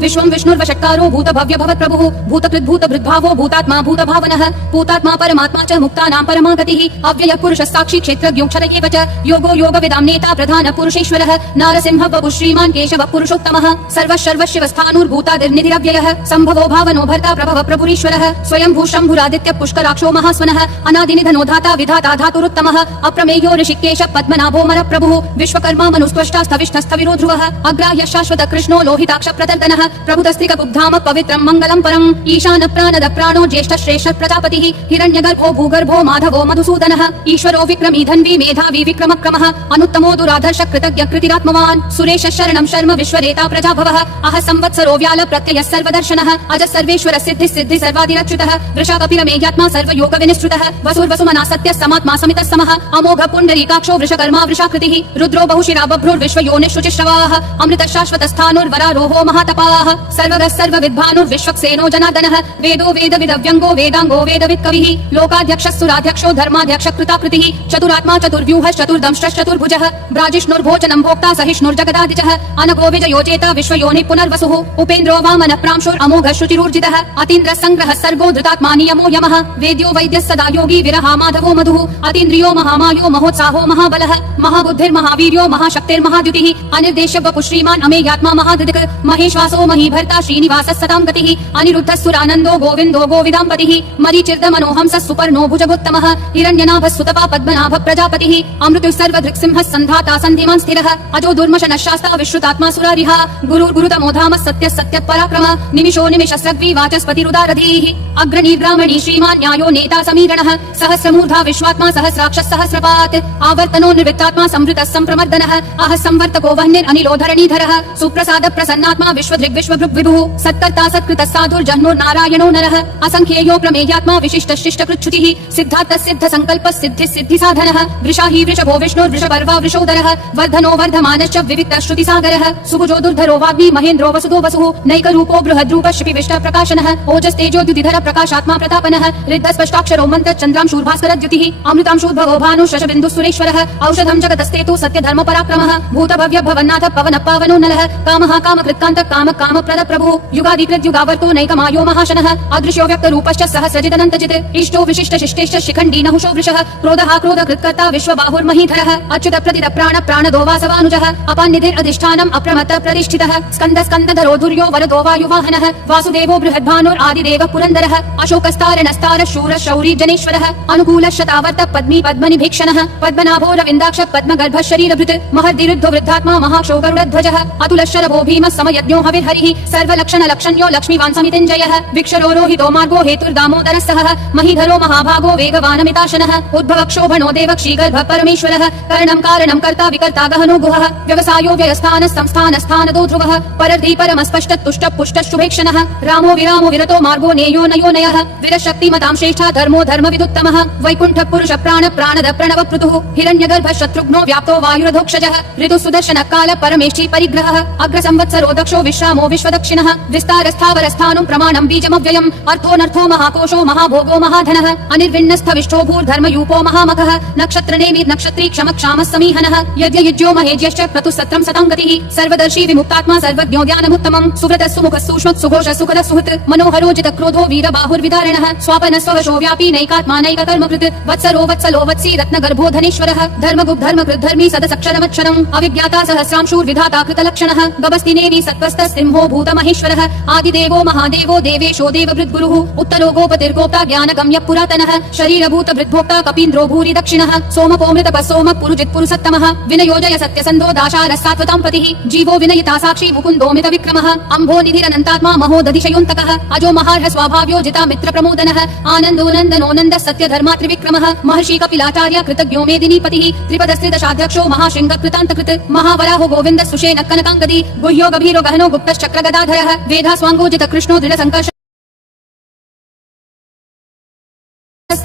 विश्वं विष्णुर्वषट्कारो भूत भव्य भवत् प्रभुः भूतकृत् भूत भृद्भावो भूतात्मा भूत भावनः पूतात्मा परमात्मा च मुक्तानां परमा गतिः अव्ययः पुरुषः साक्षी क्षेत्रज्ञोऽक्षर एव च योगो योगविदां नेता प्रधान पुरुषेश्वरः नारसिंह वपुः श्रीमान् केशवः पुरुषोत्तमः सर्वशिवस्थाणुर्भूतादिर्निधिरव्ययः सम्भवो भावनो भर्ता प्रभवः प्रभुरीश्वरः स्वयंभू शम्भुरादित्य पुष्कराक्षो महास्वनः अनादिनिधनो धाता विधाता धातुरुत्तमः अप्रमेयो ऋषिकेश पद्मनाभो मरप्रभुः विश्वकर्मा मनुस्त्वष्टा स्थविष्ठस्थविरो ध्रुवः अग्राह्य शाश्वत कृष्णो लोहिताक्ष प्रतर्दनः प्रभुतस्त्रिकबुद्धाम पवित्रं मंगलम परम ईशान प्राणद प्राणो ज्येष्ठ श्रेष्ठ प्रजापतिः हिरण्यगर्भो भूगर्भो माधवो मधुसूदनः ईश्वरो विक्रमी धन्वी मेधावी विक्रमक्रमः अनुत्तमो दुराधर्ष कृतज्ञ कृतिरात्मवान् सुरेश शरणं शर्म विश्वरेता प्रजाभवः अह संवत्सरो व्याल प्रत्ययः सर्वदर्शनः अज सर्वेश्वर सिद्धि सिद्धि सर्वादिरच्युतः वृषाकपिलमेयात्मा सर्वयोग विनिश्रुतः वसुर्वसुमना सत्य समात्मा समितः समः अमोघ पुण्डरीकाक्षो वृषकर्मा वृषाकृतिः रुद्रो बहुशिरा बभ्रुर्विश्वयोनिः शुचिश्रवाः अमृत शाश्वत स्थानुर्वरारोहो महातपाः सर्वगः सर्वविद्भानुर्विश्वक्सेनो जनार्दनः वेदो वेदविदव्यङ्गो वेदाङ्गो वेदवित्कविः लोकाध्यक्षः सुराध्यक्षो धर्माध्यक्ष कृताकृतिः चतुरात्मा चतुर्व्यूहः चतुर्दंष्ट्रश्चतुर्भुजः ब्राजिष्णुर्भोजनं भोक्ता सहिष्णुर्जगदादिजः अनघो विजयोचेता विश्वयोनिः पुनर्वसुः उपेन्द्रो वामन प्रांशुरमोघः शुचिरूर्जितः अतीन्द्रः संग्रहः सर्गो धृतात्मा नियमो यमः वेद्यो वैद्यः सदा योगी विरहा माधवो मधुः अतीन्द्रियो महामायो महोत्साहो महाबलः महाबुद्धिर्महावीर्यो महाशक्तिर्महाद्युतिः अनिर्देश्य वपुः श्रीमान् अमेयात्मा महाधृतिः महेश्वासो महीभर्ता श्रीनिवासः सतां गतिः अनिरुद्धः सुरानन्दो गोविन्दो गोविदाम्पतिः मरीचिर्दमनोहंसः सुपर्णो भुजगोत्तमः हिरण्यनाभः सुतपा पद्मनाभ प्रजापतिः अमृतुः सर्वदृक्सिंहः सन्धाता सन्धिमान् स्थिरः अजो दुर्मशनः शास्ता विश्रुतात्मा सुरारिः गुरुर्गुरुतमो धामः सत्यः सत्यपराक्रमः निमिषो निमिषस्रग्वी वाचस्पतिरुदारधीः अग्रणी ब्राह्मणी श्रीमान् न्यायो नेता समीरणः सहस्रमूर्धा विश्वात्मा सहस्राक्षः सहस्रपात् आवर्तनो निर्वित्तात्मा संवृतः सम्प्रमर्दनः अह संवर्तको वह्निरनिलो धरणीधरः सुप्रसाद प्रसन्नात्मा विश्वभृग्विभुः सत्कर्ता सत्कृतः साधुर्जह्नुर्नारायणो नरः असंख्येयो प्रमेयात्मा विशिष्ट शिष्टकृच्छ्रुतिः सिद्धार्थ सिद्ध संकल्प सिद्धि सिद्धि साधनः वृषाही वृषभो विष्णुर्वृषपर्वा वृषोदरः वर्धनो वर्धमानश्च विविक्त श्रुतिसागरः सुभुजो दुर्धरो वाग्मी महेन्द्रो वसुदो वसुः नैकरूपो बृहद्रूपः शिपिविष्ट प्रकाशनः ओजस्तेजोद्युतिधर प्रकाशात्मा प्रतापनः रिद्धस्पष्टाक्षरो मन्त्र चन्द्रांशूर्भास्करद्युतिः अमृतांशूर्भवो भानु शशबिन्दुः सुरेश्वरः औषधं जगतस्तेतु सत्यधर्म पराक्रमः भूतभव्य भवन्नाथ पवन पावनो नलः कामः कामकृत्कान्त काम काम प्रद प्रभु युगादिकृत युगावर्तो नैकमायो महाशनः अदृश्यो व्यक्त रूपश्च सहस्रजिदनन्तजित् इष्टो विशिष्ट शिष्टेश्च शिखण्डी नहुषो वृषः क्रोधः क्रोध कृत्कर्ता विश्वबाहुर्महीधरः अच्युत प्रतिद प्राण प्राणदो वासवानुजः अपान्निधिरधिष्ठानम् अप्रमत्त प्रतिष्ठितः स्कन्द स्कन्दधरो धुर्यो वरदो वायुवाहनः वासुदेवो बृहद्भानुरादिदेवः पुरन्दरः अशोकस्तारणस्तार शूर शौरी जनेश्वरः अनुकूलः शतावर्त पद्मी पद्मनिभीक्षणः पद्मनाभो रविन्दाक्ष पद्मगर्भः शरीरभृत् महर्दिरुद्धो वृद्धात्मा महाक्षो गरुडध्वजः अतुलशरभो भीमः समयज्ञो हविर्हरिः सर्वलक्षण लक्षण्यो लक्ष्मीवान् समितिञ्जयः विक्षरो रोहितो मार्गो हेतुर्दामोदरः सहः महीधरो महाभागो वेगवानमिताशनः उद्भवक्षोभणो देवक्षीगर्भः परमेश्वरः करणं कारणं कर्ता विकर्ता गहनो गुहः व्यवसायो व्ययस्थानः संस्थानस्थानदो ध्रुवः परर्धी परमस्पष्ट तुष्ट पुष्ट शुभेक्षणः रामो विरामो विरतो मार्गो नेयो नयो नयः विरशक्तिमतां श्रेष्ठा धर्मो धर्मविदुत्तमः वैकुण्ठ पुरुष प्राण प्राणद प्रणव पृथुः हिरण्यगर्भः शत्रुघ्नो व्याप्तो वायुरधोक्षजः ऋतु सुदर्शन काल परमेष्ठी परिग्रहः अग्रसंवत्सरो दक्षो विश्रामो विश्वदक्षिणः विस्तारस्थावरस्थानुं प्रमाणं बीजमव्ययम् अर्थोऽनर्थो महाकोशो महाभोगो महाधनः अनिर्विण्णस्थविष्ठो भूर्धर्मयूपो महामखः नक्षत्रनेमि नक्षत्री क्षमक्षामः समीहनः यज्ञयुज्यो महेज्यश्च क्रतुसत्रं सताङ्गतिः सर्वदर्शी विमुक्तात्मा सर्वज्ञो ज्ञानमुत्तमम् सुव्रतः सुमुखः सूक्ष्मः सुघोषः सुखदः सुहृत् मनोहरो जितक्रोधो वीरबाहुर्विदारिणः स्वापनः स्ववशो व्यापी नैकात्मा नैककर्मकृत् वत्सरो वत्सलो वत्सी रत्नगर्भो धनेश्वरः धर्मगुप् धर्मकृत् धर्मी सदसक्षरमक्षरम् अविज्ञाता सहस्रांशूर्विधाता कृतलक्षणः गभस्तिनेमि सत्त्वस्थः सिंहो भूतमहेश्वरः आदिदेवो महादेवो देवेशो देवभृद्गुरुः उत्तरो गोपतिर्गोप्ता ज्ञानगम्यः पुरातनः शरीरभूत भृद्भोक्ता कपीन्द्रो भूरि दक्षिणः सोमपोमृतपः सोमः पुरुजित् पुरुसत्तमः विनयोजय सत्यसन्धो दाशारः सात्वतां पतिः जीवो विनयिता साक्षी मुकुन्दोमित विक्रमः अम्भो निधिरनन्तात्मा महोदधिशयोऽन्तकः अजो महार्ह स्वाभाव्यो जिता मित्र प्रमोदनः आनन्दो नन्दनो नन्दः सत्यधर्मात्रिविक्रमः महर्षि कपिलाचार्य कृतज्ञो मेदिनीपतिः त्रिपदस्त्रिदशाध्यक्षो महाशृङ्ग कृतान्तकृत् महावराहो गोविन्द सुषेण कनकाङ्गदी गुह्यो गभीरो गहनो गुप्तश्चक्र गदाधरः वेधा स्वाङ्गोजित कृष्णो दृढ संकर्ष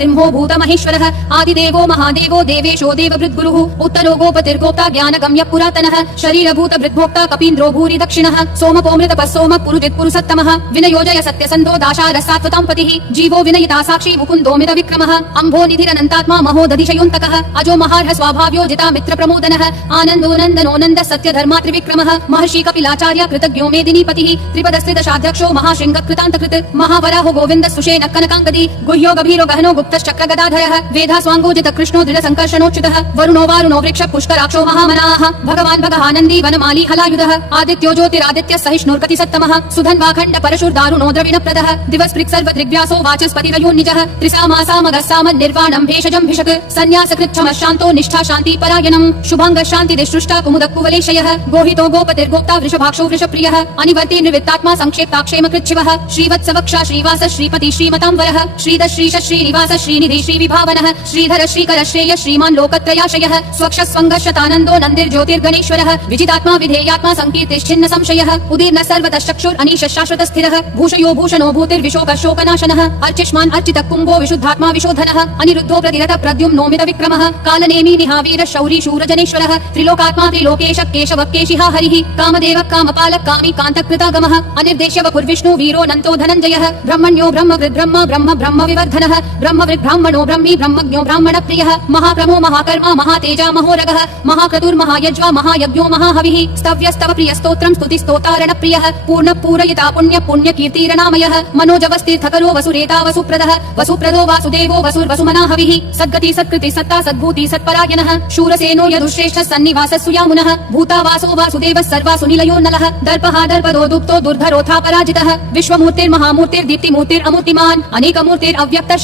सिंहो भूतमहेश्वरः आदिदेवो महादेवो देवेशो देववृद्गुरुः उत्तरो गोपतिर्गोप्ता ज्ञानगम्य पुरातनः शरीरभूत वृद्भोक्ता कपीन्द्रो भूरि दक्षिणः सोमपोमृतपः सोम पुरुजित् पुरुषत्तमः विनयोजय सत्यसन्धो दाशारः सात्वतां पतिः जीवो विनयिता साक्षी मुकुन्दोमित विक्रमः अम्भो निधिरनन्तात्मा महोदधिशयोऽन्तकः अजो महार्ह स्वाभाव्यो जिता मित्र प्रमोदनः आनन्दो नन्दनो नन्द सत्य धर्मा त्रिविक्रमः महर्षि कपिलाचार्य कृतज्ञो मेदिनीपतिः त्रिपदस्थितशाध्यक्षो महाशृङ्ग कृतान्तकृत महावराहो गोविन्द सुषेण कनकाङ्गदी गुह्यो गभीरो गहनो गुप्तश्चक्र गदाधरः वेधा स्वाङ्गोजित कृष्णो दृढ संकर्षणोच्युतः वरुणो वारुणो वृक्ष पुष्कराक्षो महामनाः भगवान् भगहानन्दी वनमाली हलायुधः आदित्यो ज्योतिरादित्य सहिष्णुर्गति सत्तमः सुधन्वाखण्ड परशुर्दारुणो द्रविणप्रदः दिवस्पृक् सर्वदृग्व्यासो वाचस्पतिरयो निजः त्रिसामासामगस्साम निर्वाणं भेषजं भिषक् सन्न्यासकृच्छमः शान्तो निष्ठा शान्ति परायणम् शुभाङ्गः शान्तिदिष्टुष्टा कुमुदः कुवलेशयः गोहितो गोपतिर्गोप्ता वृषभाक्षो वृषप्रियः अनिवर्ति निवृत्तात्मा संक्षेप्ताक्षेम कृच्छिवः श्रीवत्सवक्षा श्रीवास श्रीपति श्रीमताम्बरः श्रीध श्रीश श्रीनिवास श्रीनिधि श्रीविभावनः श्रीधर श्रीकर श्रेय श्रीमान् लोकत्रयाशयः स्वक्ष स्वङ्गशतानन्दो नन्दिर्ज्योतिर्गणेश्वरः विजितात्मा विधेयात्मा संकीर्तिश्चिन्न संशयः उदीर्न सर्वतश्चक्षुर् अनीश शाश्वत स्थिरः भूषयो भूषणो भूतिर्विशोकः शोकनाशनः अर्चिष्मान् अर्चितः कुम्भो विशुद्धात्मा विशोधनः अनिरुद्धो प्रतिरथ प्रद्युम्नोमित विक्रमः कालनेमी निहावीर शौरी शूरजनेश्वरः त्रिलोकात्मा त्रिलोकेश केशव केशिहा हरिः कामदेव कामपालक कामी कान्तकृतागमः अनिर्देश्य वपुर्विष्णु वीरो नन्तो धनञ्जयः ब्रह्मण्यो ब्रह्मवृद् ब्रह्म ब्रह्म ब्रह्म विवर्धनः ब्रह्मवृद् ब्राह्मणो ब्रह्मी ब्रह्मज्ञो ब्राह्मण प्रियः महाक्रमो महाकर्मा महातेजा महोरगः महाक्रतुर्महायज्वा महायज्ञो महाहविः स्तव्यस्तव प्रिय स्तोत्रं स्तुति स्तोतारण प्रियः पूर्ण पूरयिता पुण्य पुण्य कीर्तिरनामयः मनोजवस्तीर्थकरो वसुरेता वसुप्रदः वसुप्रदो वासुदेवो वसुर्वसुमना हविः सद्गति सत्कृति सत्ता सद्भूति सत्परायणः शूरसेनो यदुश्रेष्ठ सन्निवास सुयामुनः भूतावासो वासुदेवः सर्वासु निलयो नलः दर्पः दर्पदो दुप्तो दुर्धरोथा पराजितः विश्वमूर्तिर्महामूर्तिर्दीप्तिमूर्तिरमुर्तिमान् अनेकमूर्तिरव्यक्तः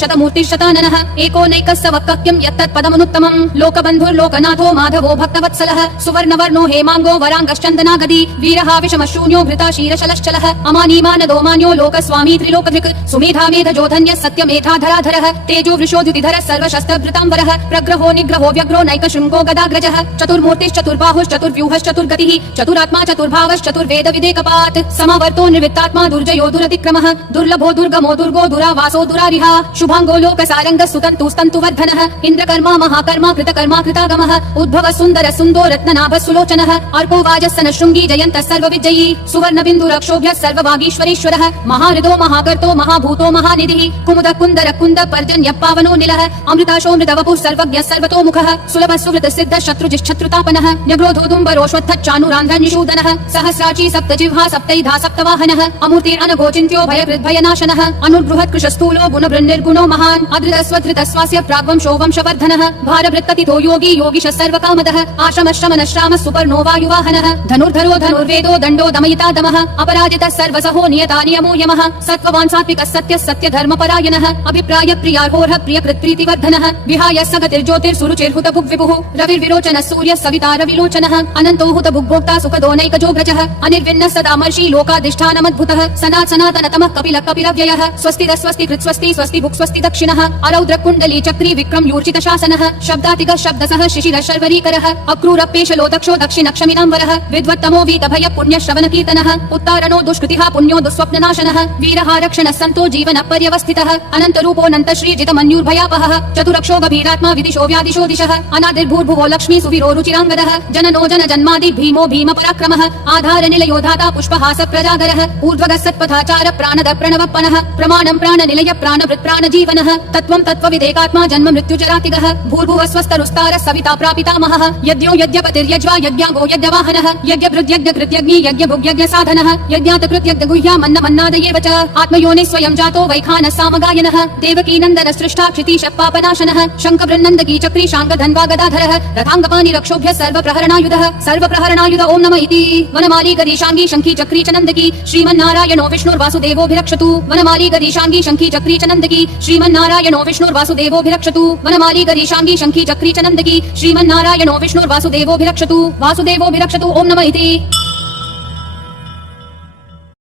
एको नैकस्सवक्क्यं यत्तत्पदमनुत्तमम् लोकबन्धुर्लोकनाथो माधवो भक्तवत्सलः सुवर्णवर्णो हेमाङ्गो वराङ्गश्चन्दनागदी वीरः विषमशून्यो भृता क्षीरशलश्चलः अमानीमानदो मान्यो लोकस्वामी त्रिलोकधृक् सुमेधा मेधजोधन्यः सत्यमेधाधराधरः तेजो वृषोद्युतिधरः सर्वशस्त्रभृताम्बरः प्रग्रहो निग्रहो व्यग्रो नैकशृङ्गो गदाग्रजः चतुर्मूर्तिश्चतुर्बाहुश्चतुर्व्यूहश्चतुर्गतिः चतुरात्मा चतुर्भावश्चतुर्वेद विदेकपात् समवर्तो निवृत्तात्मा दुर्जयो दुरतिक्रमः दुर्लभो दुर्गमो दुर्गो दुरावासो दुरारिहा शुभाङ्गो लोकसारङ्गः सुतन्तुस्तन्तुवर्धनः इन्द्रकर्मा महाकर्मा कृतकर्मा कृतागमः उद्भवः सुन्दर सुन्दो रत्ननाभः सुलोचनः अर्को वाजस्सन शृङ्गी जयन्तः सर्वविजयी सुवर्णबिन्दुरक्षोभ्यः सर्ववागीश्वरेश्वरः महाहृदो महाकर्तो महाभूतो महानिधिः कुमुद कुन्दर कुन्द पर्जन्यः पावनो निलः अमृताशोऽमृतवपुः सर्वज्ञः सर्वतोमुखः सुलभः सुवृतः सिद्धः शत्रुजिच्छत्रुतापनः न्यग्रोधोदुम्बरोऽश्वत्थः चाणूरान्ध्रनिषूदनः सहस्राची सप्तजिह्वा सप्तैधा सप्तवाहनः अमूर्तिरनघोचिन्त्यो भयकृद्भयनाशनः अनुर्बृहत् कृशस्थूलो गुणबृन्निर्गुणो महान् अधृतस्वधृतस्वास्य प्राग्वंशो वंशवर्धनः भारभृत्कथितो योगी योगिशः सर्वकामदः आश्रमश्रमनश्रामः सुपर्णो वायुवाहनः धनुर्धरो धनुर्वेदो दण्डो दमयिता दमः अपराजितः सर्वसहो नियता नियमो यमः सत्त्ववान् सात्विकः सत्यः सत्यधर्मपरायणः अभिप्राय प्रियार्होर्ह प्रियकृत्प्रीतिवर्धनः विहाय सगतिर्ज्योतिर्सुरुचिर्हुतभुग्विभुः रविर्विरोचनः सूर्यः सविता रविलोचनः अनन्तो हुतभुग्भोक्ता सुखदोनैकजोग्रजः अनिर्विण्णः सदामर्षि लोकाधिष्ठानमद्भुतः सनातनतमः कपिलः कपिलव्ययः स्वस्तिदः स्वस्ति कृत्स्वस्ति स्वस्ति भुक् स्वस्ति दक्षिणः अरौद्र कुण्डली चक्री विक्रम यूर्चित शासनः शब्दातिगः शब्दसः शिशिरः शर्वरीकरः अक्रूरपेशलो दक्षो दक्षिणक्षमिनाम्बरः विद्वत्तमो वीतभय पुण्य श्रवण कीर्तनः उत्तारणो दुष्कृतिः पुण्यो दुःस्वप्ननाशनः वीरः रक्षणः सन्तो जीवन पर्यवस्थितः अनन्तरूपोऽनन्त श्रीजितमन्युर्भयापहः चतुरक्षो गभीरात्मा विदिशो व्यादिशो दिशः अनादिर्भूर्भुवो लक्ष्मी सुवीरो रुचिराङ्गदः जननो जन जन्मादि भीमो भीम पराक्रमः आधार निलयो धाता पुष्पहास प्रजागरः ऊर्ध्वगः सत्पथाचार प्राणद प्रणवपनः प्रमाणं प्राणनिलय प्राणवृत् प्राणजीवनः तत्त्वं तत्त्वविदेकात्मा जन्म मृत्युजरातिगः भूर्भुवः स्वस्तरुस्तारः सविता प्रापितामहः यज्ञो यज्ञपतिर्यज्वा यज्ञागो यज्ञवाहनः यज्ञभृद्यज्ञकृत्यग्नि यज्ञभुग्यज्ञसाधनः यज्ञातकृत्यग्निगुह्यामन्नमन्नादयेव च आत्मयोनिः स्वयं जातो वैखानः सामगायनः देवकीनन्दन सृष्टा क्षितीशः पापनाशनः शङ्खबृन्नन्दकी चक्री शाङ्गधन्वा गदाधरः रथाङ्गपाणि रक्षोभ्यः सर्वप्रहरणायुध ॐ नमः इति वनमाली गरीशाङ्गी शङ्खी चक्री च नन्दकी श्रीमन्नारायणो विष्णुर्वासुदेवोऽभिरक्षतु वनमाली गरीशाङ्गी शङ्खी चक्री च नन्दकी श्रीमन्नारायणो विष्णुर्वासुदेवोऽभिरक्षतु वनमाली गरीशाङ्गी शङ्खी चक्री च नन्दकी श्रीमन्नारायणो विष्णुर्वासुदेवोऽभिरक्षतु वासुदेवोऽभिरक्षतु ॐ नमः इति।